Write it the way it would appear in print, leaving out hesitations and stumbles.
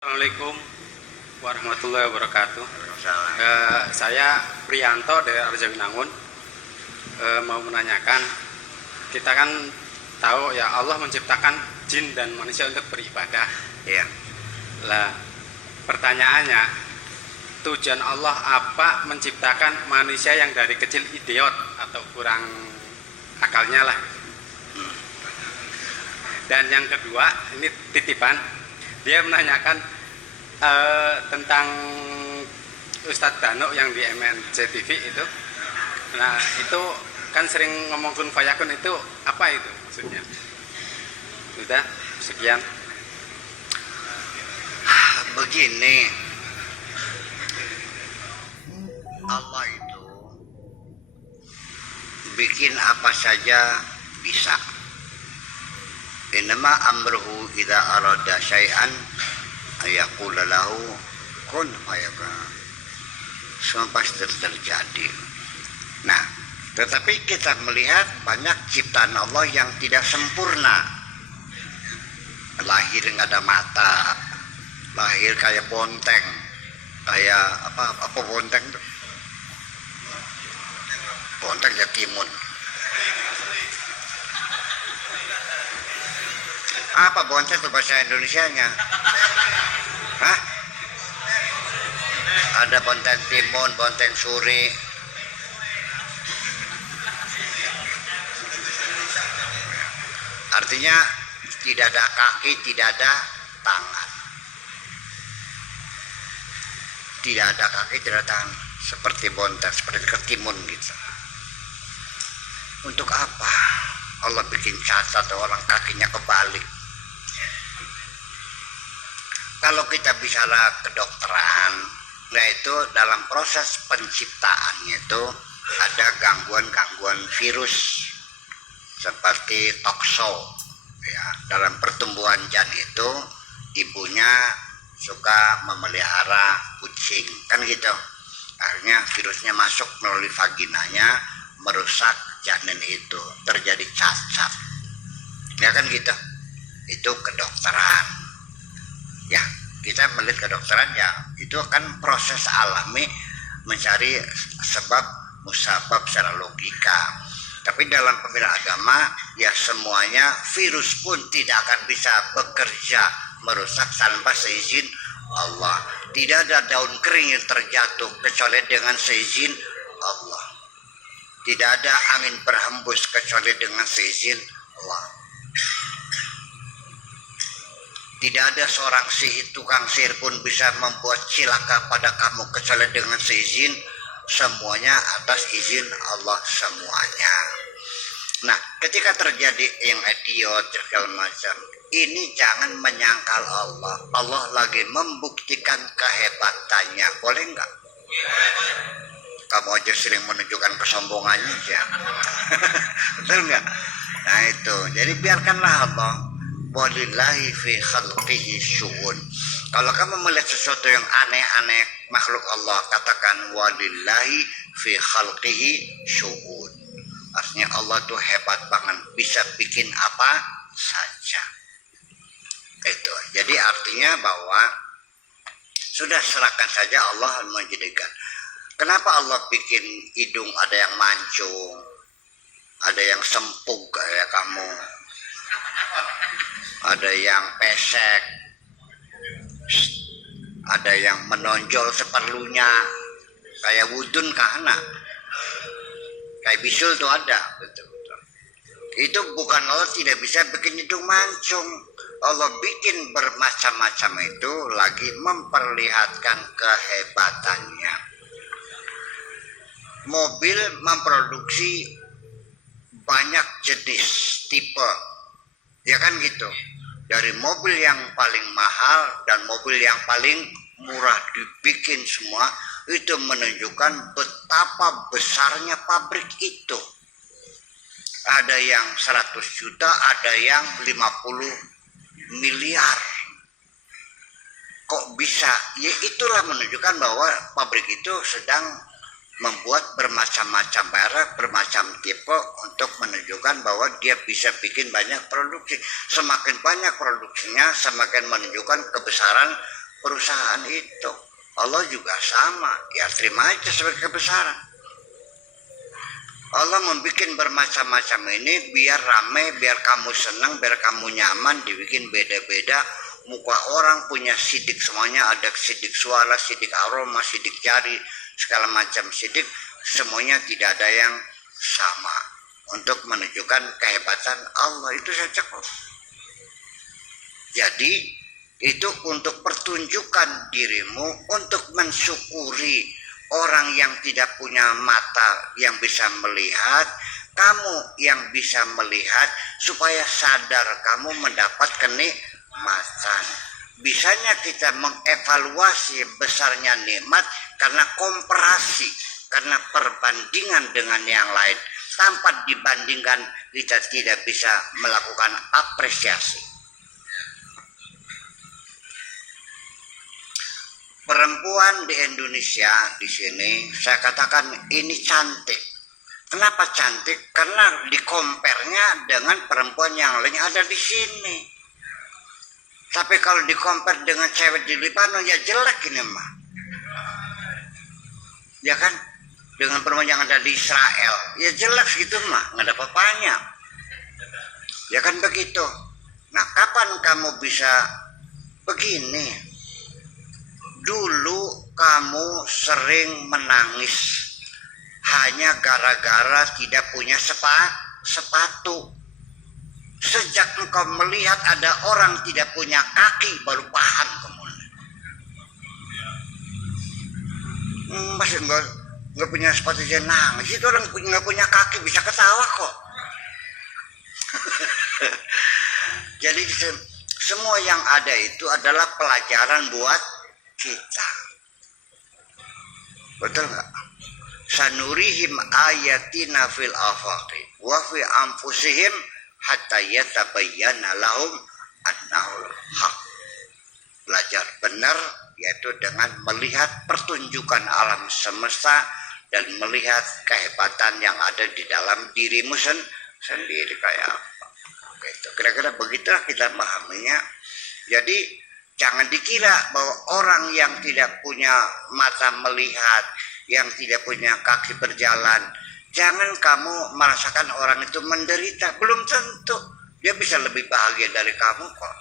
Assalamualaikum warahmatullahi wabarakatuh. Waalaikumsalam. Saya Priyanto dari Arjawinangun. Mau menanyakan, kita kan tahu ya Allah menciptakan jin dan manusia untuk beribadah. Iya. Lah, pertanyaannya, tujuan Allah apa menciptakan manusia yang dari kecil idiot atau kurang akalnya lah? Dan yang kedua, ini titipan. Dia menanyakan tentang Ustadz Dano yang di MNC TV itu. Nah, itu kan sering ngomong kun fayakun, itu apa itu maksudnya? Sudah, sekian. Begini, Allah itu bikin apa saja bisa. Innama amruhu idza arada syai'an ayaqula lahu kun fayakun. Semua pasti terjadi. Nah, tetapi kita melihat banyak ciptaan Allah yang tidak sempurna. Lahir nggak ada mata, lahir kayak bonteng, kayak apa bonteng tuh? Bonteng ya timun. Apa bonteng itu bahasa Indonesianya? Hah? Ada bonteng timun, bonteng suri. Artinya tidak ada kaki, tidak ada tangan. Tidak ada kaki, tidak ada tangan. Seperti bonteng, seperti ketimun gitu. Untuk apa Allah bikin cacat orang kakinya kebalik? Kalau kita bicara kedokteran, nah itu dalam proses penciptaannya itu ada gangguan-gangguan virus seperti tokso. Ya, dalam pertumbuhan janin itu ibunya suka memelihara kucing, kan gitu. Akhirnya virusnya masuk melalui vaginanya, merusak janin itu, terjadi cacat. Ya kan gitu. Itu kedokteran. Ya, kita melihat kedokteran ya itu kan proses alami mencari sebab musabab secara logika. Tapi dalam pembela agama ya semuanya virus pun tidak akan bisa bekerja merusak tanpa seizin Allah. Tidak ada daun kering yang terjatuh kecuali dengan seizin Allah. Tidak ada angin berhembus kecuali dengan seizin Allah. Tidak ada seorang tukang sihir pun bisa membuat cilaka pada kamu kecuali dengan seizin. Semuanya atas izin Allah semuanya. Nah, ketika terjadi yang idiot segala macam, ini jangan menyangkal Allah. Allah lagi membuktikan kehebatannya. Boleh enggak? Kamu aja sering menunjukkan kesombongannya ya. Betul enggak? Nah itu. Jadi biarkanlah Allah. Walillahi fi khalqihi syu'un. Kalau kamu melihat sesuatu yang aneh-aneh makhluk Allah, katakan walillahi fi khalqihi syu'un. Artinya Allah tuh hebat banget, bisa bikin apa saja. Itu. Jadi artinya bahwa sudah serahkan saja Allah menjadikan. Kenapa Allah bikin hidung ada yang mancung, ada yang sempuk kayak kamu, ada yang pesek, ada yang menonjol seperlunya, kayak wudun kahana, kayak bisul tuh ada, betul-betul. Itu bukan Allah tidak bisa bikin hidung mancung. Allah bikin bermacam-macam itu lagi memperlihatkan kehebatannya. Mobil memproduksi banyak jenis tipe, ya kan gitu. Dari mobil yang paling mahal dan mobil yang paling murah dibikin semua, itu menunjukkan betapa besarnya pabrik itu. Ada yang 100 juta, ada yang 50 miliar. Kok bisa? Ya itulah menunjukkan bahwa pabrik itu sedang membuat bermacam-macam merek, bermacam tipe untuk menunjukkan bahwa dia bisa bikin banyak produksi. Semakin banyak produksinya, semakin menunjukkan kebesaran perusahaan itu. Allah juga sama, ya terima aja sebagai kebesaran. Allah membuat bermacam-macam ini biar rame, biar kamu senang, biar kamu nyaman, dibikin beda-beda. Muka orang punya sidik semuanya, ada sidik suara, sidik aroma, sidik jari, segala macam sidik, semuanya tidak ada yang sama. Untuk menunjukkan kehebatan Allah itu saja kok. Jadi itu untuk pertunjukan dirimu, untuk mensyukuri orang yang tidak punya mata yang bisa melihat, kamu yang bisa melihat, supaya sadar kamu mendapat kenikmatan. Bisanya kita mengevaluasi besarnya nikmat karena komparasi, karena perbandingan dengan yang lain. Tanpa dibandingkan kita tidak bisa melakukan apresiasi. Perempuan di Indonesia di sini saya katakan ini cantik. Kenapa cantik? Karena di-compare-nya dengan perempuan yang lain ada di sini. Tapi kalau di-compare dengan cewek di Libanon ya jelek ini mah. Ya kan? Dengan perempuan yang ada di Israel ya jelek gitu mah, nggak ada apa-apanya. Ya kan begitu. Nah, kapan kamu bisa begini? Dulu kamu sering menangis hanya gara-gara tidak punya sepatu. Sejak engkau melihat ada orang tidak punya kaki baru paham kamu. Masih nggak punya sepatu aja nangis. Itu orang nggak punya kaki bisa ketawa kok. Jadi semua yang ada itu adalah pelajaran buat kita. Betul nggak? Sanurihim ayatina fil afaqi wa fi anfusihim hatta yatabayyana lahum annahul haq. Belajar benar yaitu dengan melihat pertunjukan alam semesta dan melihat kehebatan yang ada di dalam dirimu sendiri kayak apa. Gitu. Kira-kira begitulah kita memahaminya. Jadi jangan dikira bahwa orang yang tidak punya mata melihat, yang tidak punya kaki berjalan, jangan kamu merasakan orang itu menderita. Belum tentu. Dia bisa lebih bahagia dari kamu kok.